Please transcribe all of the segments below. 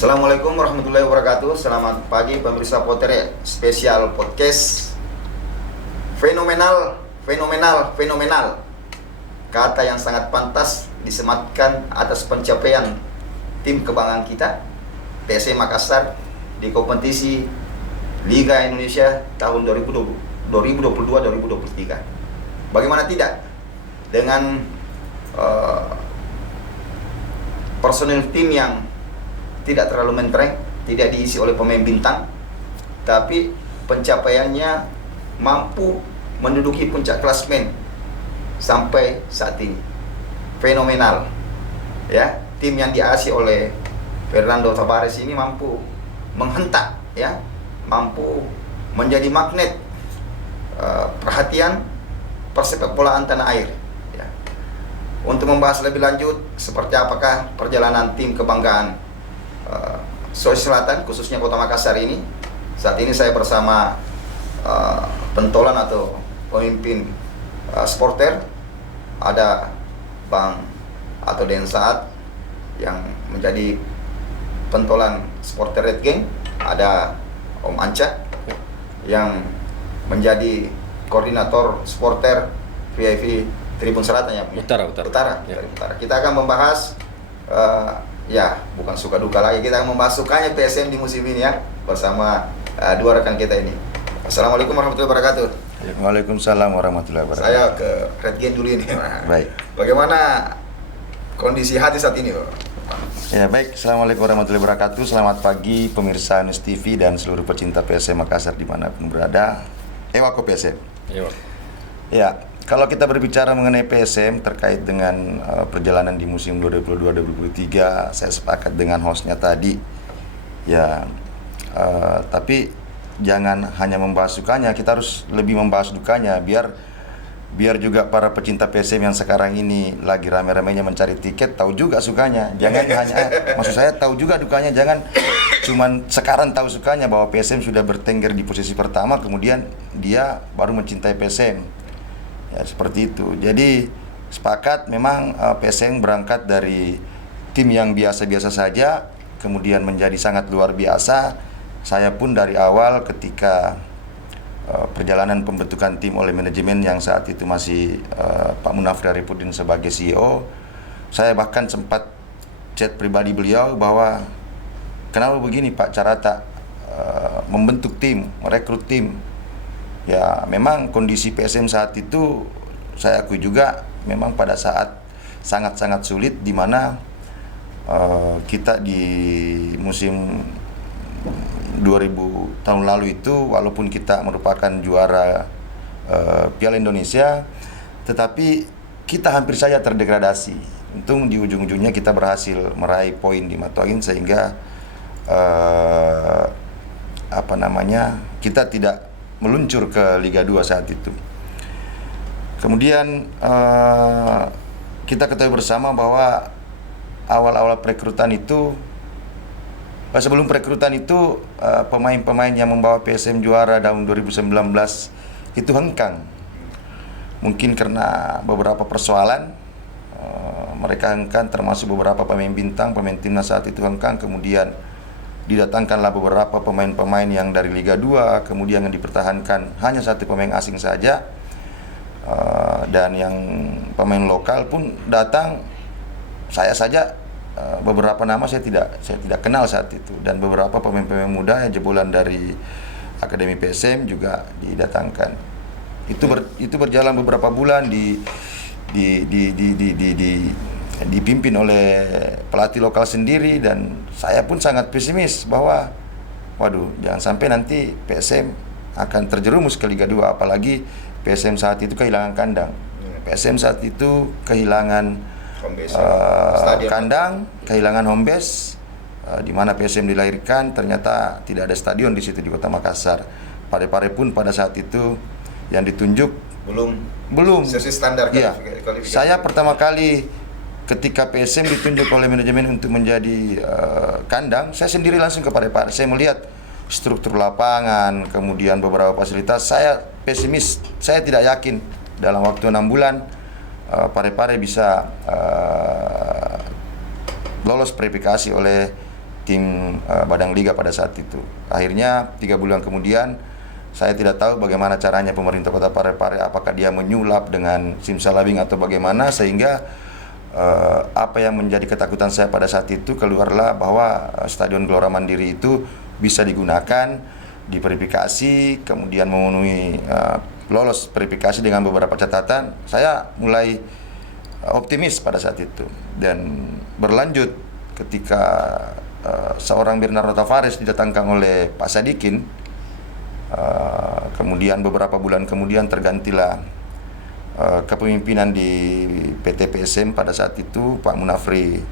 Assalamualaikum warahmatullahi wabarakatuh. Selamat pagi pemirsa Potere spesial podcast. Fenomenal. Kata yang sangat pantas disematkan atas pencapaian tim kebanggaan kita PSM Makassar di kompetisi Liga Indonesia tahun 2022-2023. Bagaimana tidak dengan personil tim yang tidak terlalu mentereng, tidak diisi oleh pemain bintang, tapi pencapaiannya mampu menduduki puncak klasemen sampai saat ini. Fenomenal. Ya, tim yang diasi oleh Fernando Tavares ini mampu menghentak, ya, mampu menjadi magnet perhatian persepak bolaan tanah air. Ya. Untuk membahas lebih lanjut seperti apakah perjalanan tim kebanggaan Sulawesi Selatan, khususnya Kota Makassar ini. Saat ini saya bersama pentolan atau pemimpin supporter. Ada Bang atau Den Saat yang menjadi pentolan supporter Red Gang. Ada Om Anca yang menjadi koordinator supporter VIP Tribun Selatan, ya. Utara. Ya. Utara. Kita akan membahas ya, bukan suka duka lagi, kita akan membahas sukanya PSM di musim ini, ya, bersama dua rekan kita ini. Assalamualaikum warahmatullahi wabarakatuh. Waalaikumsalam warahmatullahi wabarakatuh. Saya ke Red Gen dulu ini. Baik. Bagaimana kondisi hati saat ini, Pak? Ya, baik. Assalamualaikum warahmatullahi wabarakatuh. Selamat pagi pemirsa News TV dan seluruh pecinta PSM Makassar dimanapun berada. Ewako PSM. Ya, kalau kita berbicara mengenai PSM terkait dengan perjalanan di musim 2022-2023, saya sepakat dengan hostnya tadi. Ya, tapi jangan hanya membahas sukanya, kita harus lebih membahas dukanya, biar juga para pecinta PSM yang sekarang ini lagi rame-ramenya mencari tiket tahu juga sukanya. Jangan hanya maksud saya tahu juga dukanya, jangan cuman sekarang tahu sukanya bahwa PSM sudah bertengger di posisi pertama kemudian dia baru mencintai PSM. Ya, seperti itu. Jadi sepakat memang PSM berangkat dari tim yang biasa-biasa saja kemudian menjadi sangat luar biasa. Saya pun dari awal ketika perjalanan pembentukan tim oleh manajemen yang saat itu masih Pak Munafri Arifudin sebagai CEO, saya bahkan sempat chat pribadi beliau bahwa kenapa begini Pak cara tak membentuk tim, merekrut tim. Ya, memang kondisi PSM saat itu saya akui juga memang pada saat sangat-sangat sulit, di mana kita di musim 2000 tahun lalu itu walaupun kita merupakan juara Piala Indonesia, tetapi kita hampir saja terdegradasi. Untung di ujung-ujungnya kita berhasil meraih poin di Matuangin sehingga kita tidak meluncur ke Liga 2 saat itu. Kemudian kita ketahui bersama bahwa awal-awal perekrutan itu, sebelum perekrutan itu pemain-pemain yang membawa PSM juara tahun 2019 itu hengkang. Mungkin karena beberapa persoalan mereka hengkang, termasuk beberapa pemain bintang, pemain timnas saat itu hengkang. Kemudian didatangkanlah beberapa pemain-pemain yang dari Liga 2, kemudian yang dipertahankan hanya satu pemain asing saja, dan yang pemain lokal pun datang. Saya saja beberapa nama saya tidak kenal saat itu, dan beberapa pemain-pemain muda yang jebolan dari Akademi PSM juga didatangkan. Itu berjalan beberapa bulan dipimpin oleh pelatih lokal sendiri, dan saya pun sangat pesimis bahwa waduh, jangan sampai nanti PSM akan terjerumus ke Liga 2, apalagi PSM saat itu kehilangan kandang. PSM saat itu kehilangan kandang, kehilangan home base, di mana PSM dilahirkan. Ternyata tidak ada stadion di situ di Kota Makassar. Parepare pun pada saat itu yang ditunjuk belum sesuai standar. Ya, saya pertama kali ketika PSM ditunjuk oleh manajemen untuk menjadi kandang, saya sendiri langsung ke Parepare. Saya melihat struktur lapangan, kemudian beberapa fasilitas. Saya pesimis, saya tidak yakin dalam waktu 6 bulan Parepare bisa lolos verifikasi oleh tim Badan Liga pada saat itu. Akhirnya 3 bulan kemudian saya tidak tahu bagaimana caranya pemerintah Kota Parepare, apakah dia menyulap dengan simsalabing atau bagaimana, sehingga apa yang menjadi ketakutan saya pada saat itu keluarlah bahwa Stadion Gelora Mandiri itu bisa digunakan, diverifikasi, kemudian memenuhi lolos verifikasi dengan beberapa catatan. Saya mulai optimis pada saat itu, dan berlanjut ketika seorang Bernardo Tavares didatangkan oleh Pak Sadikin. Kemudian beberapa bulan kemudian tergantilah kepemimpinan di PT PSM pada saat itu. Pak Munafri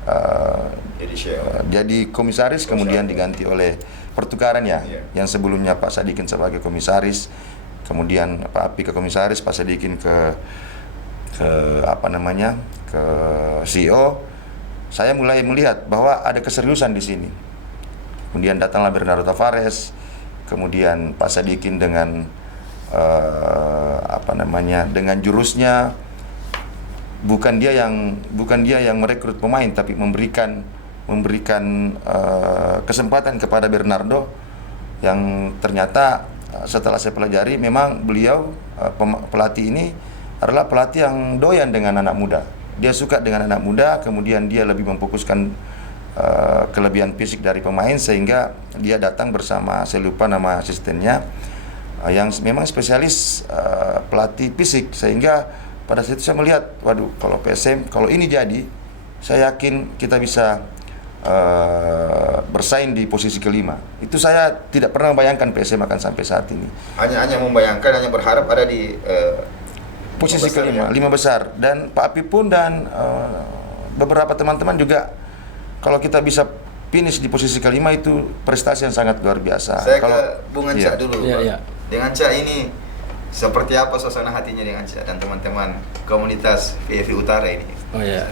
jadi komisaris, kemudian diganti oleh pertukaran ya, yang sebelumnya Pak Sadikin sebagai komisaris, kemudian Pak Api ke komisaris, Pak Sadikin ke CEO. Saya mulai melihat bahwa ada keseriusan di sini. Kemudian datanglah Bernardo Tavares, kemudian Pak Sadikin dengan dengan jurusnya, bukan dia yang merekrut pemain, tapi memberikan kesempatan kepada Bernardo, yang ternyata setelah saya pelajari memang beliau pelatih ini adalah pelatih yang doyan dengan anak muda. Dia suka dengan anak muda, kemudian dia lebih memfokuskan kelebihan fisik dari pemain, sehingga dia datang bersama, saya lupa nama asistennya, yang memang spesialis pelatih fisik. Sehingga pada saat itu saya melihat, waduh, kalau PSM, kalau ini jadi, saya yakin kita bisa bersaing di posisi kelima. Itu saya tidak pernah membayangkan PSM akan sampai saat ini. Hanya membayangkan, hanya berharap ada di posisi kelima, 5 besar. Dan Pak Api pun dan beberapa teman-teman juga, kalau kita bisa finish di posisi kelima itu prestasi yang sangat luar biasa. Saya ke Bung Anca dulu. Iya. Dengan Anca ini seperti apa suasana hatinya dengan Anca dan teman-teman komunitas VFI Utara ini? Oh ya,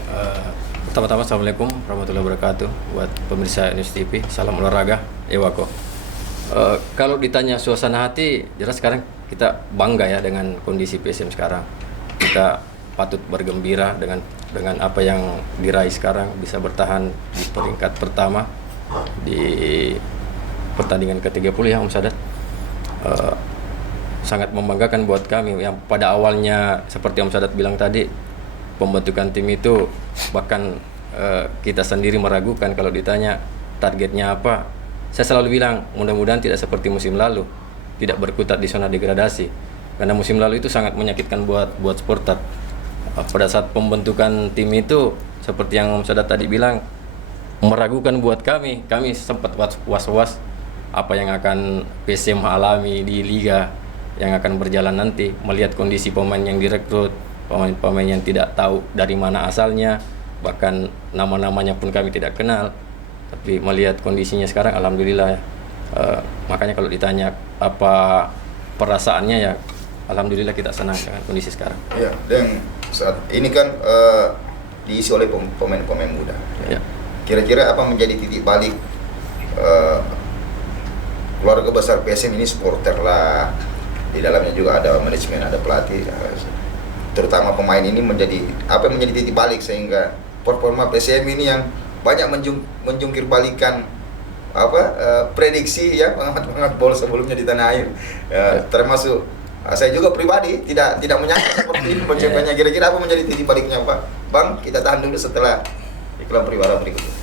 pertama-tama Assalamualaikum warahmatullahi wabarakatuh buat pemirsa News TV. Salam olahraga, Ewako. Kalau ditanya suasana hati, jelas sekarang kita bangga ya dengan kondisi PSM sekarang. Kita patut bergembira dengan apa yang diraih sekarang, bisa bertahan di peringkat pertama di pertandingan ke-30 ya Om Sadat. Sangat membanggakan buat kami yang pada awalnya seperti Om Sadat bilang tadi, pembentukan tim itu bahkan kita sendiri meragukan kalau ditanya targetnya apa. Saya selalu bilang mudah-mudahan tidak seperti musim lalu, tidak berkutat di zona degradasi, karena musim lalu itu sangat menyakitkan buat supporter. Pada saat pembentukan tim itu seperti yang Om Sadat tadi bilang, meragukan buat kami sempat was-was apa yang akan PSM alami di liga yang akan berjalan nanti, melihat kondisi pemain yang direkrut, pemain-pemain yang tidak tahu dari mana asalnya, bahkan nama-namanya pun kami tidak kenal. Tapi melihat kondisinya sekarang, alhamdulillah ya. Makanya kalau ditanya apa perasaannya, ya alhamdulillah kita senang dengan kondisi sekarang. Iya, dan saat ini kan diisi oleh pemain-pemain muda. Ya. Kira-kira apa menjadi titik balik keluarga besar PSM ini, supporter lah, di dalamnya juga ada manajemen, ada pelatih, terutama pemain ini menjadi titik balik sehingga performa PSM ini yang banyak menjungkir balikan prediksi ya pengamat-pengamat bola sebelumnya di tanah air, termasuk saya juga pribadi tidak menyangka seperti ini pencapaiannya. Kira-kira apa menjadi titik baliknya, Pak? Bang, kita tahan dulu setelah iklan pariwara berikut ini.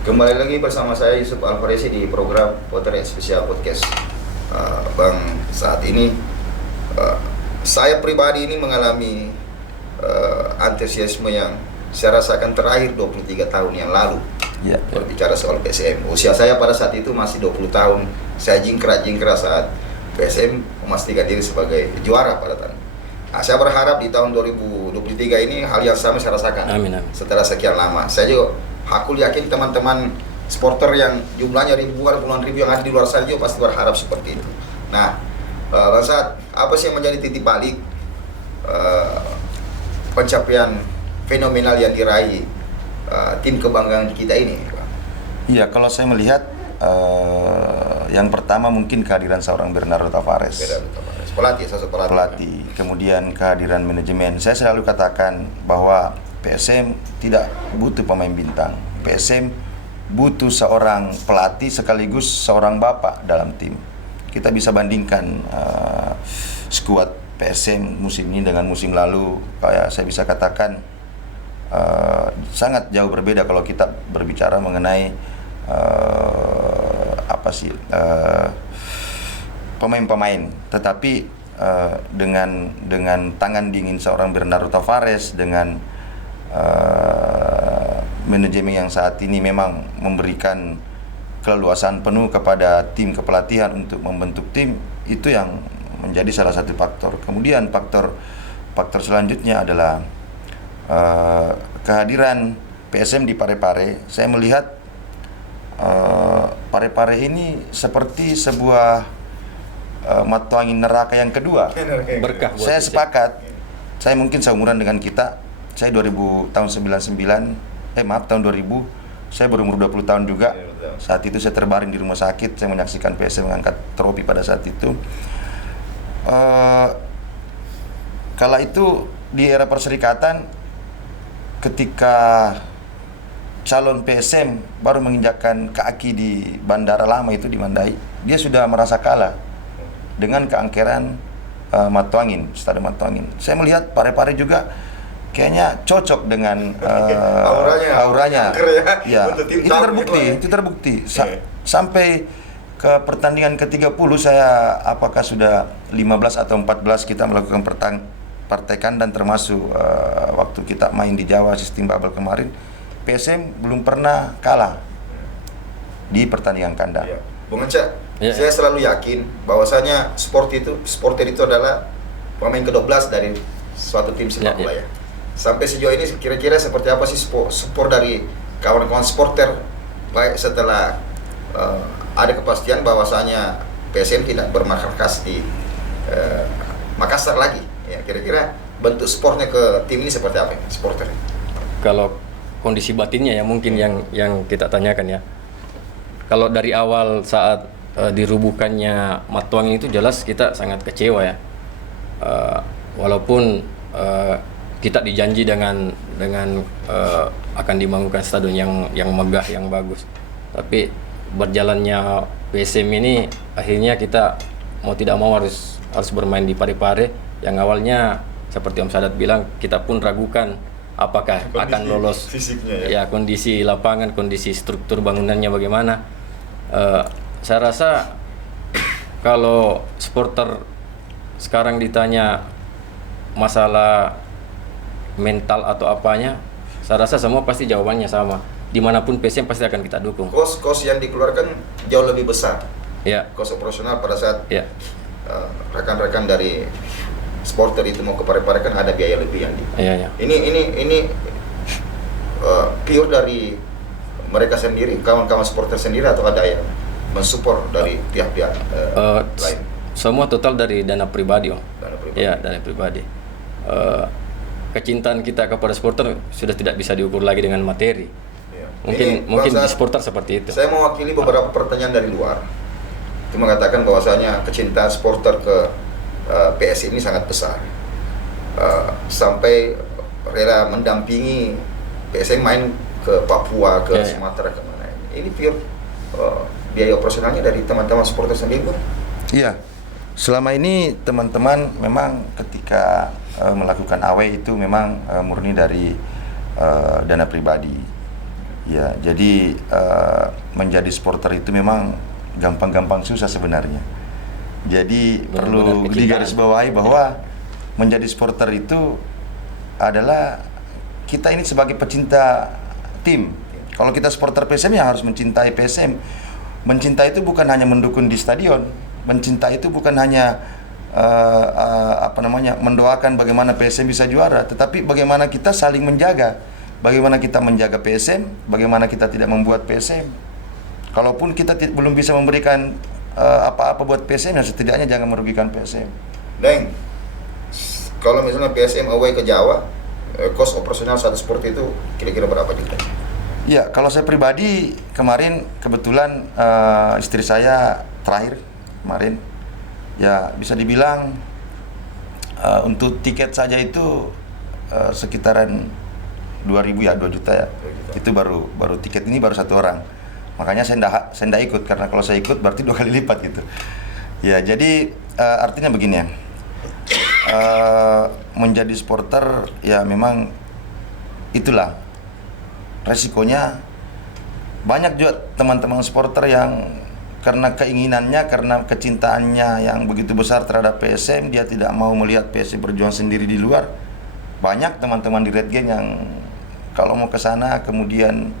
Kembali lagi bersama saya Yusuf Alfaresi di program Potret Spesial Podcast. Bang, saat ini saya pribadi ini mengalami antusiasme yang saya rasakan terakhir 23 tahun yang lalu. Berbicara soal PSM, usia saya pada saat itu masih 20 tahun. Saya jingkrak saat PSM memastikan diri sebagai juara pada tahun. Saya berharap di tahun 2023 ini hal yang sama saya rasakan. Amin. Setelah sekian lama, saya juga aku yakin teman-teman supporter yang jumlahnya ribuan, puluhan ribu yang ada di luar sana juga pasti berharap seperti itu. Nah, Bang Saad, apa sih yang menjadi titik balik pencapaian fenomenal yang diraih tim kebanggaan kita ini? Iya, kalau saya melihat yang pertama mungkin kehadiran seorang Bernardo Tavares. Pelatih, sosok pelatih. Pelatih, kemudian kehadiran manajemen. Saya selalu katakan bahwa PSM tidak butuh pemain bintang. PSM butuh seorang pelatih sekaligus seorang bapak dalam tim. Kita bisa bandingkan skuad PSM musim ini dengan musim lalu. Kayak saya bisa katakan sangat jauh berbeda kalau kita berbicara mengenai pemain-pemain. Tetapi dengan tangan dingin seorang Bernardo Tavares, dengan manajemen yang saat ini memang memberikan keleluasan penuh kepada tim kepelatihan untuk membentuk tim, itu yang menjadi salah satu faktor. Kemudian faktor selanjutnya adalah kehadiran PSM di Parepare. Saya melihat Parepare ini seperti sebuah mata angin neraka yang kedua. Berkah buat Saya PSM. sepakat. Saya mungkin seumuran dengan kita. Saya tahun 2000, saya berumur 20 tahun juga. Saat itu saya terbaring di rumah sakit, saya menyaksikan PSM mengangkat trofi pada saat itu. Kala itu di era perserikatan, ketika calon PSM baru menginjakkan kaki di bandara lama itu di Mandai, dia sudah merasa kalah dengan keangkeran Matuangin, Stadion Matuangin. Saya melihat Parepare juga kayaknya cocok dengan auranya. Ya, itu terbukti. Sampai ke pertandingan ke-30 saya apakah sudah 15 atau 14 kita melakukan partai kandang, termasuk waktu kita main di Jawa sistem bubble kemarin, PSM belum pernah kalah di pertandingan kandang. Ya. Bung Enca, saya selalu yakin bahwasanya supporter itu adalah pemain ke-12 dari suatu tim sepak bola ya. Sampai sejauh ini kira-kira seperti apa sih support dari kawan-kawan supporter, baik setelah ada kepastian bahwasanya PSM tidak bermarkas di Makassar lagi ya, kira-kira bentuk supportnya ke tim ini seperti apa ya, supporter? Kalau kondisi batinnya ya mungkin yang kita tanyakan ya. Kalau dari awal saat dirubuhkannya Matuangin itu jelas kita sangat kecewa ya. Walaupun kita dijanji dengan akan dibangunkan stadion yang megah, yang bagus. Tapi berjalannya PSM ini akhirnya kita mau tidak mau harus bermain di Parepare yang awalnya seperti Om Sadat bilang, kita pun ragukan apakah kondisi akan lolos fisiknya ya, kondisi lapangan, kondisi struktur bangunannya bagaimana. Saya rasa kalau supporter sekarang ditanya masalah mental atau apanya, saya rasa semua pasti jawabannya sama. Dimanapun PSM pasti akan kita dukung. Kos yang dikeluarkan jauh lebih besar. Ya. Kos operasional pada saat ya. Rekan-rekan dari supporter itu mau ke Parepare kan ada biaya lebih yang di. Iya. Ini pure dari mereka sendiri, kawan-kawan supporter sendiri, atau ada yang mensupport dari pihak-pihak lain? Semua total dari dana pribadi, Om. Dana pribadi. Ya, dana pribadi. Kecintaan kita kepada supporter sudah tidak bisa diukur lagi dengan materi. Ya. Mungkin di supporter seperti itu. Saya mewakili beberapa pertanyaan dari luar. Itu mengatakan bahwasanya kecintaan supporter ke PS ini sangat besar. Sampai rela mendampingi PSM main ke Papua, ke Sumatera, kemana. Ini pure biaya operasionalnya dari teman-teman supporter sendiri, Bang? Iya. Selama ini teman-teman memang ketika melakukan away itu memang murni dari dana pribadi. Ya, jadi menjadi supporter itu memang gampang-gampang susah sebenarnya. Jadi perlu digarisbawahi bahwa menjadi supporter itu adalah kita ini sebagai pecinta tim. Kalau kita supporter PSM ya harus mencintai PSM. Mencintai itu bukan hanya mendukung di stadion. Mencintai itu bukan hanya mendoakan bagaimana PSM bisa juara, tetapi bagaimana kita saling menjaga. Bagaimana kita menjaga PSM, bagaimana kita tidak membuat PSM. Kalaupun kita belum bisa memberikan apa-apa buat PSM, ya setidaknya jangan merugikan PSM. Deng, kalau misalnya PSM away ke Jawa, cost operasional satu supporter itu kira-kira berapa juta? Ya, kalau saya pribadi kemarin kebetulan istri saya terakhir kemarin, ya bisa dibilang untuk tiket saja itu sekitaran 2.000 ya, 2 juta ya. 2 juta. Itu baru tiket ini baru satu orang. Makanya saya ndak ikut, karena kalau saya ikut berarti 2 kali lipat gitu. Ya, jadi artinya begini ya. Menjadi supporter ya memang itulah resikonya. Banyak juga teman-teman supporter yang karena keinginannya, karena kecintaannya yang begitu besar terhadap PSM, dia tidak mau melihat PSM berjuang sendiri di luar. Banyak teman-teman di Red Gang yang kalau mau ke sana kemudian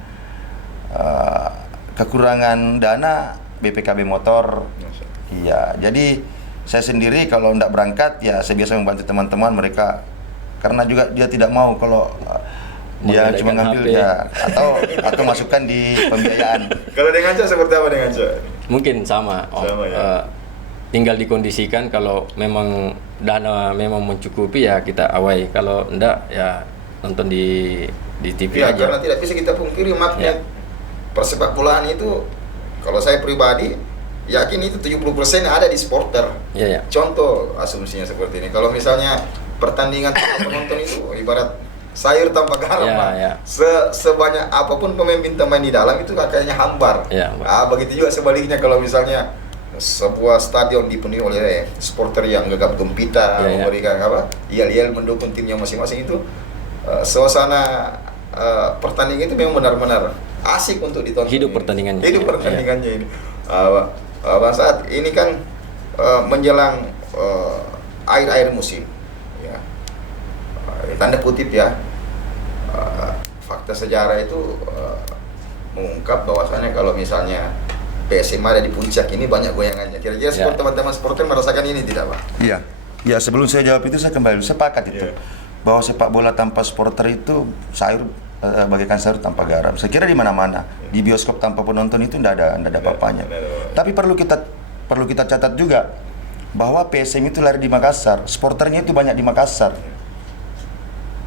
kekurangan dana, BPKB motor. Iya, jadi saya sendiri kalau tidak berangkat ya saya biasa membantu teman-teman mereka, karena juga dia tidak mau kalau dia cuma ngambil HP. ya atau masukkan di pembiayaan. Kalau dengan Cak seperti apa dengan Cak? Mungkin sama, Om. Sama, ya. Tinggal dikondisikan, kalau memang dana memang mencukupi ya kita awai, kalau enggak ya nonton di TV Ya, aja. karena tidak bisa kita pungkiri magnet Ya. persepak bolaan itu, kalau saya pribadi yakin itu 70% ada di supporter. Iya, ya. Contoh asumsinya seperti ini, kalau misalnya pertandingan tanpa penonton itu ibarat sayur tanpa garam, Ya, Pak. ya. Sebanyak apapun pemain main di dalam itu kayaknya hambar. Ya, Begitu juga sebaliknya, kalau misalnya sebuah stadion dipenuhi oleh supporter yang gegap gempita, Ya, ya. memberikan yel-yel mendukung timnya masing-masing, itu suasana pertandingan itu memang benar-benar asik untuk ditonton. Hidup pertandingannya. Hidup pertandingannya ini. Bang Saad, ini kan menjelang akhir-akhir musim, ya. Tanda kutip ya, fakta sejarah itu mengungkap bahwasannya kalau misalnya PSM ada di puncak ini banyak goyangannya. Kira-kira Ya. teman-teman supporter merasakan ini tidak, Pak? Iya. Ya, sebelum saya jawab itu saya kembali sepakat itu. Iya. Bahwa sepak bola tanpa supporter itu sayur bagaikan sayur tanpa garam. Saya kira di mana-mana. Di bioskop tanpa penonton itu tidak ada apa-apanya. Tidak ada. Tapi perlu kita catat juga bahwa PSM itu lahir di Makassar, supporternya itu banyak di Makassar.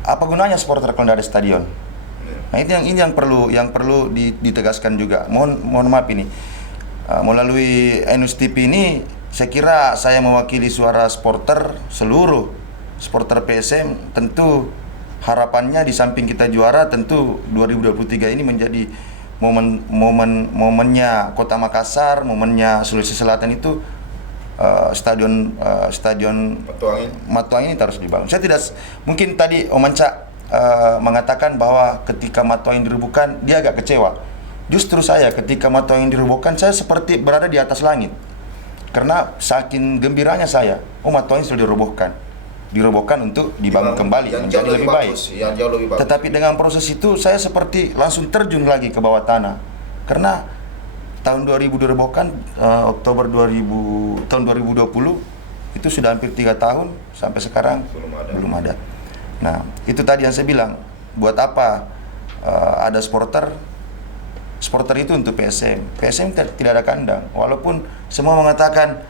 Apa gunanya supporter kalau tidak ada stadion? Nah, ini yang perlu ditegaskan juga. Mohon maaf ini. Melalui Enus TV ini saya kira saya mewakili suara supporter, seluruh supporter PSM. Tentu harapannya di samping kita juara, tentu 2023 ini menjadi momennya Kota Makassar, momennya Sulawesi Selatan itu stadion Matuang ini harus dibangun. Saya tidak mungkin tadi Om Anca mengatakan bahwa ketika Matuang dirobohkan dia agak kecewa. Justru saya ketika Matuang dirobohkan saya seperti berada di atas langit. Karena saking gembiranya saya, Matuang sudah dirobohkan untuk dibangun kembali yang menjadi jauh lebih baik. yang jauh lebih bagus. Tetapi dengan proses itu saya seperti langsung terjun lagi ke bawah tanah. Karena tahun 2000 dirobohkan, Oktober tahun 2020 itu sudah hampir 3 tahun sampai sekarang belum ada. Nah, itu tadi yang saya bilang, buat apa ada supporter itu untuk PSM. PSM tidak ada kandang. Walaupun semua mengatakan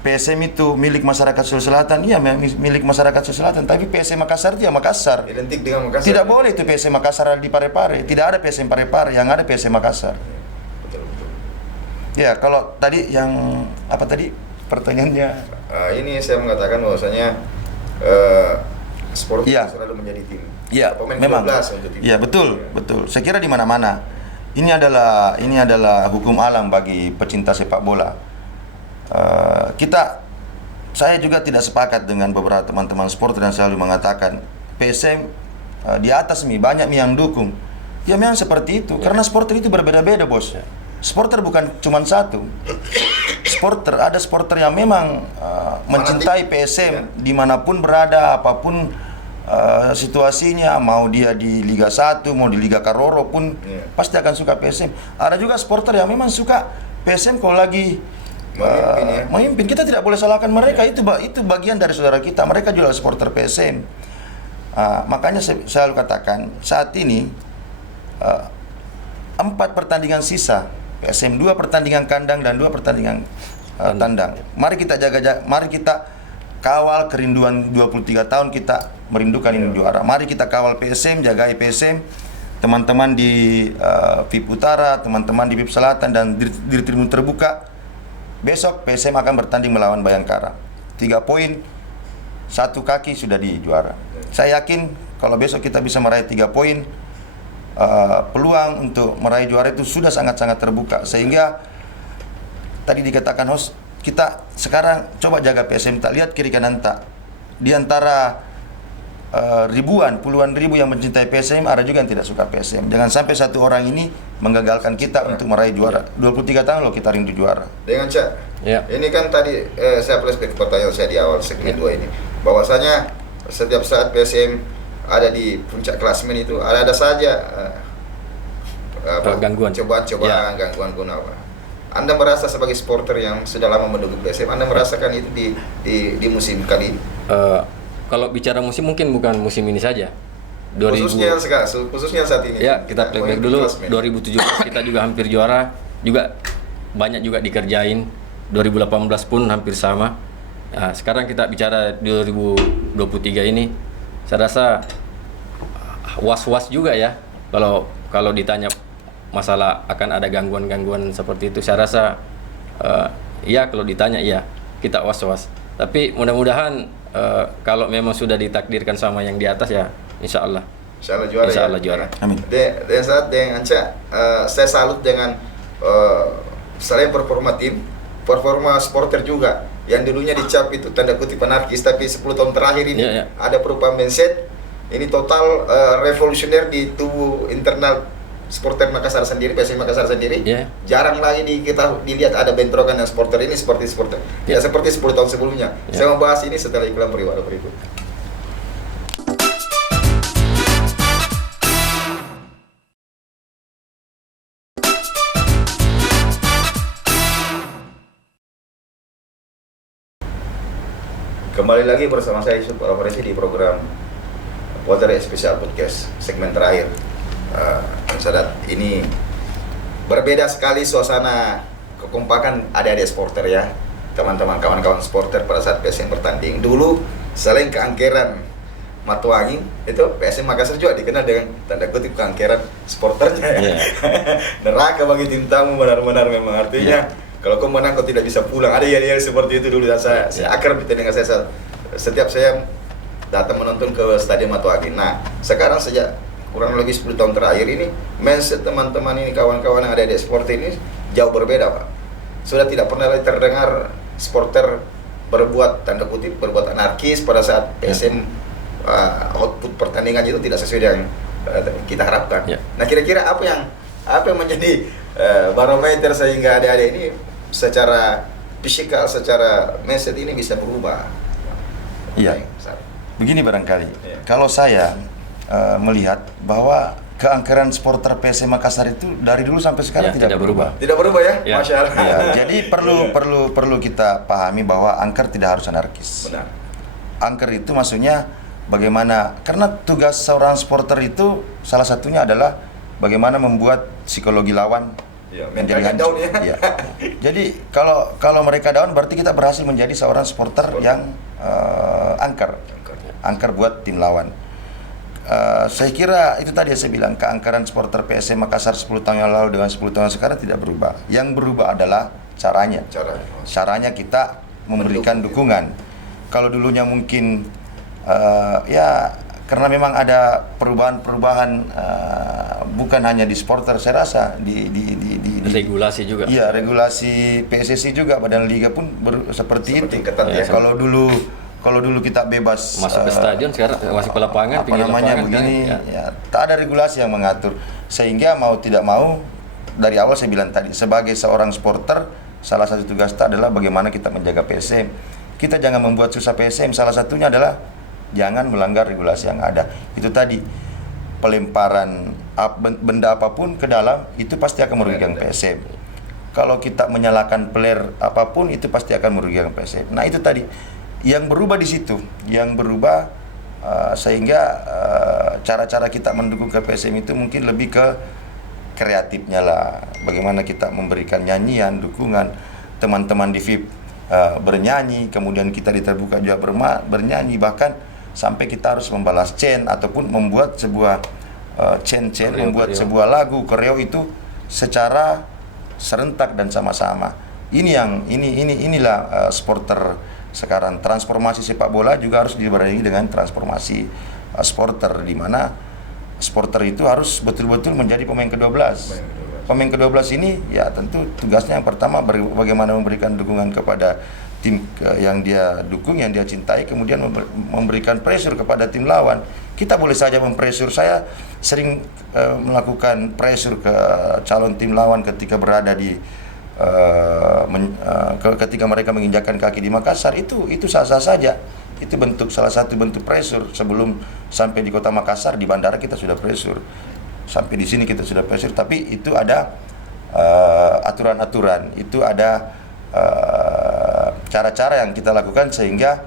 PSM itu milik masyarakat Sulawesi Selatan, iya milik masyarakat Sulawesi Selatan, tapi PSM Makassar itu ya Makassar. Identik dengan Makassar. Tidak boleh itu PSM Makassar ada di Parepare. Tidak ada PSM Parepare, yang ada PSM Makassar. Betul. Ya, kalau tadi yang apa tadi pertanyaannya? Ini saya mengatakan bahwasanya sport Iya. selalu menjadi tim. Ya, Pemain memang. 12 untuk tim. Ya, betul. Saya kira di mana-mana. Ini adalah hukum alam bagi pecinta sepak bola. Saya juga tidak sepakat dengan beberapa teman-teman supporter yang selalu mengatakan PSM di atas banyak yang dukung. Ya memang seperti itu, karena supporter itu berbeda-beda, Bos. Supporter bukan cuma satu. Ada supporter yang memang mencintai PSM dimanapun berada, apapun situasinya, mau dia di Liga 1, mau di Liga Karoro pun pasti akan suka PSM. Ada juga supporter yang memang suka PSM kalau lagi memimpin. Kita tidak boleh salahkan mereka. Itu bagian dari saudara kita. Mereka juga supporter PSM. Makanya saya selalu katakan saat ini 4 pertandingan sisa PSM, 2 pertandingan kandang dan 2 pertandingan tandang. Mari kita mari kita kawal kerinduan 23 tahun kita merindukan ini juara. Mari kita kawal PSM, jagai PSM. teman-teman di VIP Utara, teman-teman di VIP Selatan dan di tribun terbuka, besok PSM akan bertanding melawan Bayangkara. 3 poin, 1 kaki sudah di juara. Saya yakin kalau besok kita bisa meraih 3 poin, peluang untuk meraih juara itu sudah sangat-sangat terbuka. Sehingga tadi dikatakan host, kita sekarang coba jaga PSM, tak lihat kiri kanan tak. Di antara ribuan, puluhan ribu yang mencintai PSM, ada juga yang tidak suka PSM. Jangan sampai satu orang ini menggagalkan kita untuk meraih juara. 23 tahun loh kita rindu juara. Dengan Cak, ini kan tadi saya flashback pertanyaan saya di awal segmen 2 ini, bahwasanya setiap saat PSM ada di puncak klasemen itu ada saja gangguan, cobaan-cobaan, gangguan apa. Anda merasa sebagai supporter yang sudah lama mendukung PSM, Anda merasakan itu di musim kali ini? Kalau bicara musim mungkin bukan musim ini saja. Khususnya saat ini. Ya, kita flashback dulu 2017 kita juga hampir juara, juga banyak juga dikerjain. 2018 pun hampir sama. Nah, sekarang kita bicara 2023 ini, saya rasa was-was juga ya. Kalau ditanya masalah akan ada gangguan-gangguan seperti itu, saya rasa iya, kalau ditanya iya, kita was-was. Tapi mudah-mudahan kalau memang sudah ditakdirkan sama yang di atas ya, insya Allah juara. Insya Allah juara. Amin. Dan saat dengan Anca, saya salut dengan selain performa tim, performa supporter juga. Yang dulunya dicap itu tanda kutip anarkis, tapi 10 tahun terakhir ini ada perubahan mindset. Ini total revolusioner di tubuh internal supporter Makassar sendiri, PSM Makassar sendiri. Jarang lagi kita dilihat ada bentrokan yang supporter ini seperti supporter ya seperti 10 tahun sebelumnya. Saya membahas ini setelah iklan berikut. Kembali lagi bersama saya Yusuf Al-Farisi di program Water Special Podcast segmen terakhir. Sadat, ini berbeda sekali suasana kekompakan adik-adik supporter ya, teman-teman kawan-kawan supporter pada saat PSM bertanding. Dulu selain keangkeran Matuangi, itu PSM Makassar juga dikenal dengan tanda kutip keangkeran supporternya ya. Neraka bagi tim tamu benar-benar memang, artinya kalau kau menang kau tidak bisa pulang. Ada yang seperti itu dulu, dan saya akrab dengan saya setiap saya datang menonton ke Stadion Matuangi. Nah, sekarang sejak kurang lebih 10 tahun terakhir ini, mindset teman-teman ini, kawan-kawan yang ada di supporter ini jauh berbeda, Pak. Sudah tidak pernah lagi terdengar supporter berbuat tanda kutip berbuat anarkis pada saat PSM output pertandingan itu tidak sesuai dengan kita harapkan. Nah, kira-kira apa yang menjadi barometer sehingga adik-adik ini secara fisikal, secara mindset ini bisa berubah? Iya. Begini barangkali, kalau saya melihat bahwa keangkeran supporter PSM Makassar itu dari dulu sampai sekarang tidak berubah. Tidak berubah ya? Masya Allah. Ya, jadi perlu kita pahami bahwa angker tidak harus anarkis. Benar. Angker itu maksudnya bagaimana, karena tugas seorang supporter itu salah satunya adalah bagaimana membuat psikologi lawan menjadi hancur. Ya. Jadi kalau mereka down, berarti kita berhasil menjadi seorang supporter yang angker buat tim lawan. Saya kira itu tadi yang saya bilang, keangkeran supporter PSM Makassar 10 tahun yang lalu dengan 10 tahun sekarang tidak berubah. Yang berubah adalah caranya. Caranya kita memberikan dukungan. Kalau dulunya mungkin karena memang ada perubahan bukan hanya di supporter, saya rasa di regulasi juga. Iya, regulasi PSSI juga, Badan Liga pun seperti itu. Ketat ya. Kalau dulu kita bebas masuk ke stadion, sekarang masuk ke lapangan, begini, tak ada regulasi yang mengatur. Sehingga mau tidak mau, dari awal saya bilang tadi, sebagai seorang supporter, salah satu tugas kita adalah bagaimana kita menjaga PSM. Kita jangan membuat susah PSM. Salah satunya adalah jangan melanggar regulasi yang ada. Itu tadi, pelemparan benda apapun ke dalam itu pasti akan merugikan PSM. Kalau kita menyalakan player apapun itu pasti akan merugikan PSM. Nah, itu tadi yang berubah di situ, sehingga cara-cara kita mendukung ke PSM itu mungkin lebih ke kreatifnya lah. Bagaimana kita memberikan nyanyian, dukungan, teman-teman di VIP bernyanyi, kemudian kita di terbuka juga bernyanyi, bahkan sampai kita harus membalas chain ataupun membuat sebuah chain Koreo, membuat koreo. sebuah lagu koreo itu secara serentak dan sama-sama. Inilah supporter sekarang. Transformasi sepak bola juga harus dibarengi dengan transformasi supporter, di mana supporter itu harus betul-betul menjadi pemain ke-12. Pemain ke-12 ini ya tentu tugasnya yang pertama bagaimana memberikan dukungan kepada tim yang dia dukung, yang dia cintai, kemudian memberikan pressure kepada tim lawan. Kita boleh saja mempressure. Saya sering melakukan pressure ke calon tim lawan ketika berada di ketika mereka menginjakkan kaki di Makassar. Itu sah-sah saja. Itu salah satu bentuk pressure. Sebelum sampai di kota Makassar, di bandara kita sudah pressure. Sampai di sini kita sudah pressure, tapi itu ada aturan-aturan, itu ada cara-cara yang kita lakukan sehingga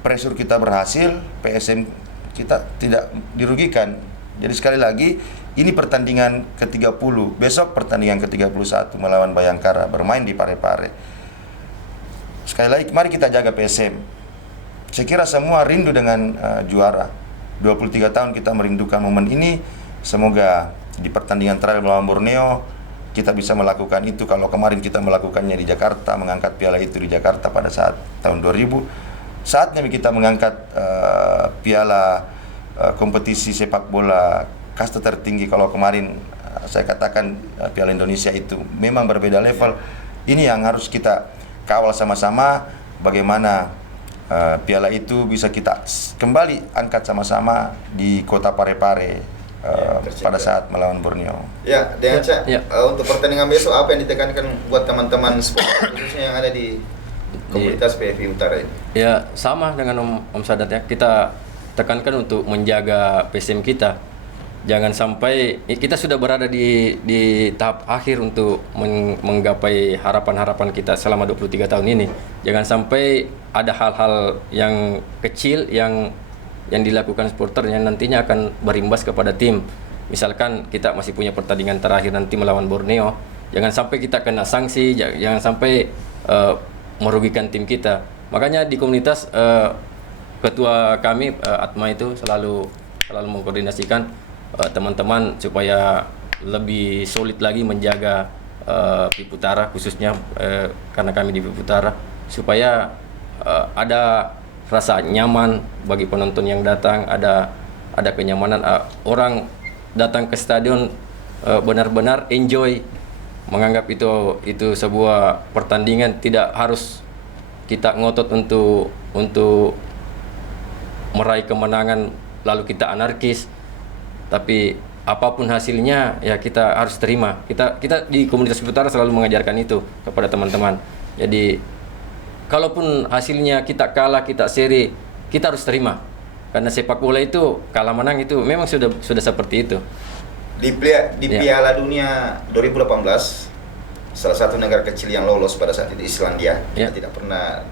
pressure kita berhasil, PSM kita tidak dirugikan. Jadi sekali lagi, ini pertandingan ke-30, besok pertandingan ke-31 melawan Bayangkara, bermain di Parepare. Sekali lagi, mari kita jaga PSM. Saya kira semua rindu dengan juara. 23 tahun kita merindukan momen ini. Semoga di pertandingan terakhir melawan Borneo kita bisa melakukan itu. Kalau kemarin kita melakukannya di Jakarta, mengangkat piala itu di Jakarta pada saat tahun 2000, saatnya kita mengangkat piala kompetisi sepak bola kasta tertinggi. Kalau kemarin saya katakan Piala Indonesia itu memang berbeda level. Ini yang harus kita kawal sama-sama, bagaimana piala itu bisa kita kembali angkat sama-sama di kota Parepare pada saat melawan Borneo. Ya, dengan Cak, Ya. untuk pertandingan besok apa yang ditekankan buat teman-teman supporter khususnya yang ada di komunitas PFI Utara ini? Ya sama dengan Om Sadat ya, kita tekankan untuk menjaga PSM kita. Jangan sampai kita sudah berada di tahap akhir untuk menggapai harapan-harapan kita selama 23 tahun ini. Jangan sampai ada hal-hal yang kecil yang dilakukan supporter yang nantinya akan berimbas kepada tim. Misalkan kita masih punya pertandingan terakhir nanti melawan Borneo, jangan sampai kita kena sanksi, jangan sampai merugikan tim kita. Makanya di komunitas ketua kami Atma itu selalu mengkoordinasikan teman-teman supaya lebih solid lagi menjaga PIP Utara, khususnya karena kami di PIP Utara, supaya ada rasa nyaman bagi penonton yang datang, ada kenyamanan, orang datang ke stadion benar-benar enjoy, menganggap itu sebuah pertandingan, tidak harus kita ngotot untuk meraih kemenangan lalu kita anarkis, tapi apapun hasilnya ya kita harus terima. Kita di komunitas Utara selalu mengajarkan itu kepada teman-teman. Jadi kalaupun hasilnya kita kalah, kita seri, kita harus terima. Karena sepak bola itu kalah menang itu memang sudah seperti itu. Di Piala Dunia 2018, salah satu negara kecil yang lolos pada saat itu Islandia. Ya. Kita tidak pernah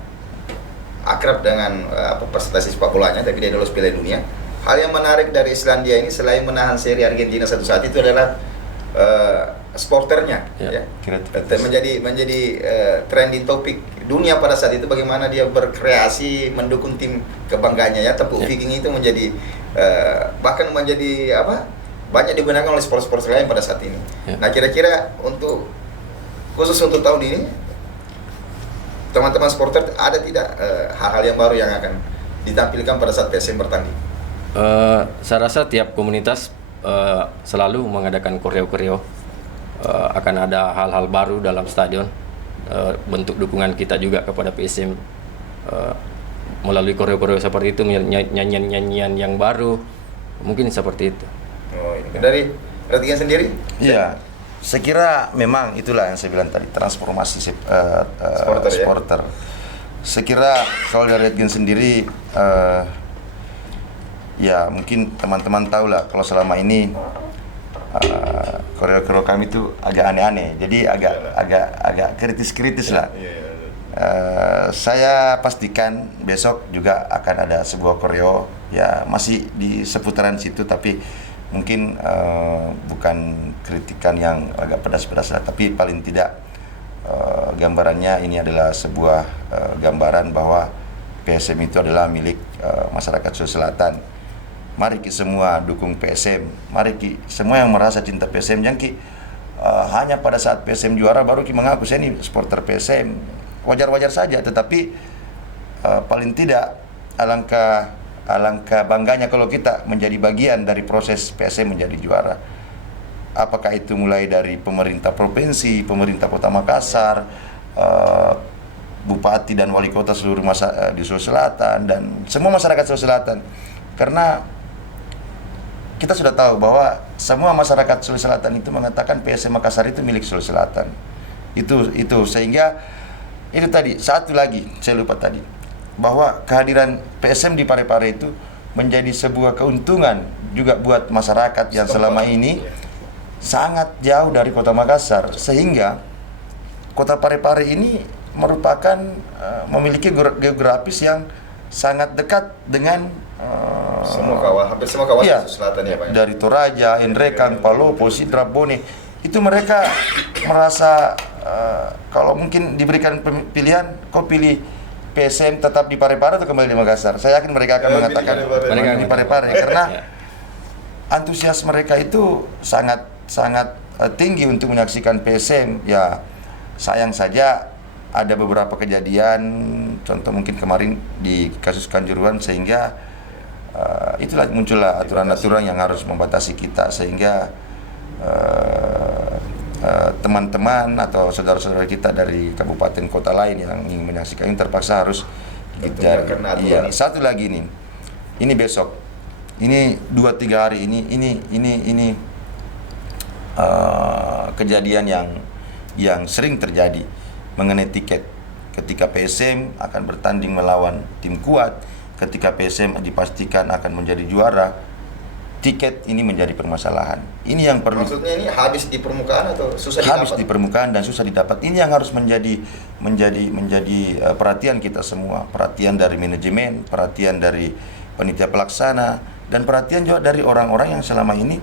akrab dengan prestasi sepak bolanya, tapi dia lolos Piala Dunia. Hal yang menarik dari Islandia ini selain menahan seri Argentina 1-1 itu adalah supporternya, Ya. menjadi trending topik dunia pada saat itu, bagaimana dia berkreasi mendukung tim kebanggaannya ya. Tepuk Viking itu menjadi bahkan menjadi banyak digunakan oleh sport-sport lain pada saat ini. Ya. Nah, kira-kira khusus untuk tahun ini teman-teman supporter ada tidak hal-hal yang baru yang akan ditampilkan pada saat PSM bertanding? Saya rasa tiap komunitas selalu mengadakan koreo-koreo. Akan ada hal-hal baru dalam stadion. Bentuk dukungan kita juga kepada PSM melalui koreo-koreo seperti itu, nyanyian-nyanyian yang baru, mungkin seperti itu. Oh, dari Ratigan sendiri? Iya, saya kira memang itulah yang saya bilang tadi, transformasi supporter. Saya kira kalau dari Ratigan sendiri, ya mungkin teman-teman tahu lah kalau selama ini koreo-koreo kami itu agak aneh-aneh, jadi agak kritis-kritis lah. Saya pastikan besok juga akan ada sebuah koreo, ya masih di seputaran situ, tapi mungkin bukan kritikan yang agak pedas-pedas lah, tapi paling tidak gambarannya ini adalah sebuah gambaran bahwa PSM itu adalah milik masyarakat Sulawesi Selatan. mari kita semua dukung PSM. Mari kita semua yang merasa cinta PSM, jangan kita hanya pada saat PSM juara baru kita mengaku saya ini supporter PSM. Wajar-wajar saja, tetapi paling tidak alangkah bangganya kalau kita menjadi bagian dari proses PSM menjadi juara. Apakah itu mulai dari pemerintah provinsi, pemerintah Kota Makassar, bupati dan wali kota seluruh di Sulawesi Selatan dan semua masyarakat Sulawesi Selatan. Karena kita sudah tahu bahwa semua masyarakat Sulawesi Selatan itu mengatakan PSM Makassar itu milik Sulawesi Selatan. Itu sehingga itu tadi, satu lagi saya lupa tadi, bahwa kehadiran PSM di Parepare itu menjadi sebuah keuntungan juga buat masyarakat yang selama ini sangat jauh dari Kota Makassar, sehingga Kota Parepare ini merupakan memiliki geografis yang sangat dekat dengan hampir semua kawasan iya, Sulawesi Selatan ya Pak. Dari Toraja, Enrekang, Palopo, Sidrap, Bone, itu mereka merasa kalau mungkin diberikan pilihan, kau pilih PSM tetap di Parepare atau kembali di Makassar? Saya yakin mereka akan mengatakan di Parepare karena antusias mereka itu sangat tinggi untuk menyaksikan PSM. Ya sayang saja ada beberapa kejadian, contoh mungkin kemarin di kasus Kanjuruhan, sehingga itulah muncullah aturan-aturan yang harus membatasi kita, sehingga teman-teman atau saudara-saudara kita dari kabupaten kota lain yang ingin menyaksikan ini terpaksa harus Iya, satu lagi ini besok, ini 2-3 hari ini kejadian yang sering terjadi mengenai tiket. Ketika PSM akan bertanding melawan tim kuat, ketika PSM dipastikan akan menjadi juara, tiket ini menjadi permasalahan. Ini yang perlu. Maksudnya ini habis di permukaan atau susah didapat? Habis di permukaan dan susah didapat. Ini yang harus menjadi perhatian kita semua, perhatian dari manajemen, perhatian dari panitia pelaksana, dan perhatian juga dari orang-orang yang selama ini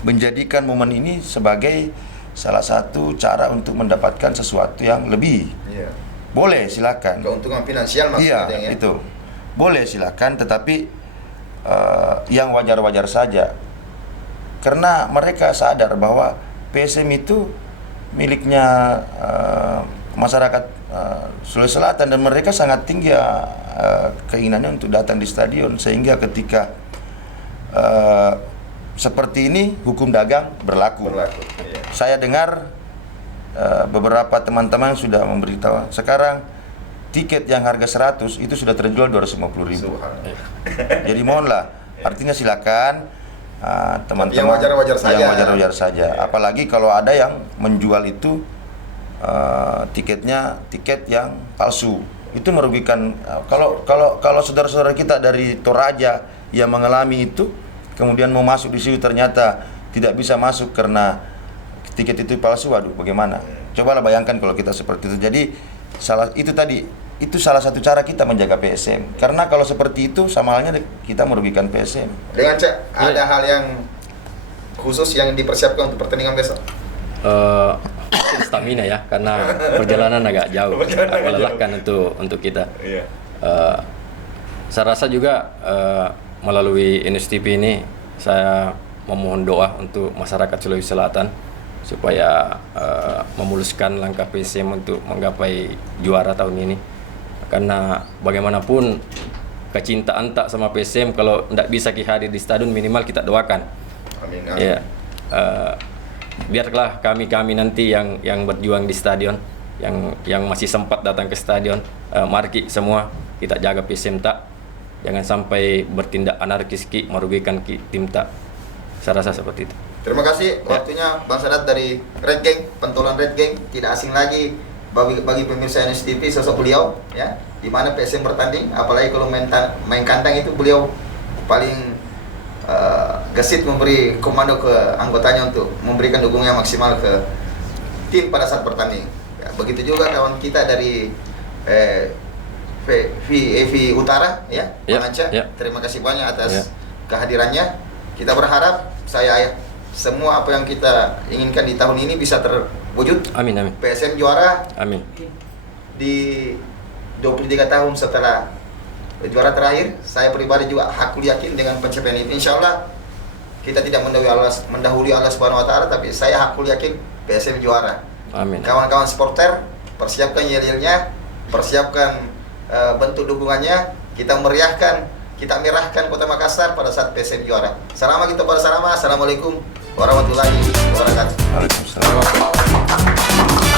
menjadikan momen ini sebagai salah satu cara untuk mendapatkan sesuatu yang lebih. Iya. Boleh, silakan. Keuntungan finansial maksudnya iya, ya. itu. Boleh, silakan, tetapi yang wajar-wajar saja. Karena mereka sadar bahwa PSM itu miliknya masyarakat Sulawesi Selatan, dan mereka sangat tinggi keinginannya untuk datang di stadion, sehingga ketika seperti ini hukum dagang berlaku. Iya. Saya dengar beberapa teman-teman sudah memberitahu sekarang tiket yang harga 100 itu sudah terjual 250.000. Jadi mohonlah, artinya silakan teman-teman yang wajar-wajar saja. Yang wajar-wajar saja. Apalagi kalau ada yang menjual itu tiket yang palsu. Itu merugikan. Kalau saudara-saudara kita dari Toraja yang mengalami itu, kemudian mau masuk di situ ternyata tidak bisa masuk karena tiket itu palsu, waduh bagaimana? Cobalah bayangkan kalau kita seperti itu. Jadi itu salah satu cara kita menjaga PSM. Karena kalau seperti itu sama halnya kita merugikan PSM. Dengan Cak, ada hal yang khusus yang dipersiapkan untuk pertandingan besok? Stamina ya, karena perjalanan agak jauh, melelahkan untuk kita. Iya. Saya rasa juga melalui NSTP ini saya memohon doa untuk masyarakat Sulawesi Selatan supaya memuluskan langkah PSM untuk menggapai juara tahun ini. Karena bagaimanapun kecintaan tak sama PSM, kalau tidak bisa hadir di stadion minimal kita doakan. Amin. Ya, biarlah kami nanti yang berjuang di stadion, yang masih sempat datang ke stadion, mari semua kita jaga PSM tak, jangan sampai bertindak anarkis merugikan tim tak. Saya rasa seperti itu. Terima kasih waktunya Bang Sadat dari Red Gang, pentolan Red Gang. Tidak asing lagi bagi pemirsa NSTV sosok beliau ya, di mana PSM bertanding, apalagi kalau main kandang itu beliau paling gesit memberi komando ke anggotanya untuk memberikan dukungan maksimal ke tim pada saat bertanding. Ya, begitu juga kawan kita dari VV Utara ya, Bang Anca. Terima kasih banyak atas kehadirannya. Kita berharap semua apa yang kita inginkan di tahun ini bisa terwujud. Amin. PSM juara. Amin. Di 23 tahun setelah juara terakhir. Saya pribadi juga hakul yakin dengan pencapaian ini. Insya Allah kita tidak mendahului Allah Subhanahu Wa Taala, tapi saya hakul yakin PSM juara. Amin. Kawan-kawan supporter, persiapkan yel-yelnya, persiapkan bentuk dukungannya. Kita meriahkan, kita merahkan Kota Makassar pada saat PSM juara. Selama kita bersama. Assalamualaikum warahmatullahi wabarakatuh. Waalaikumsalam.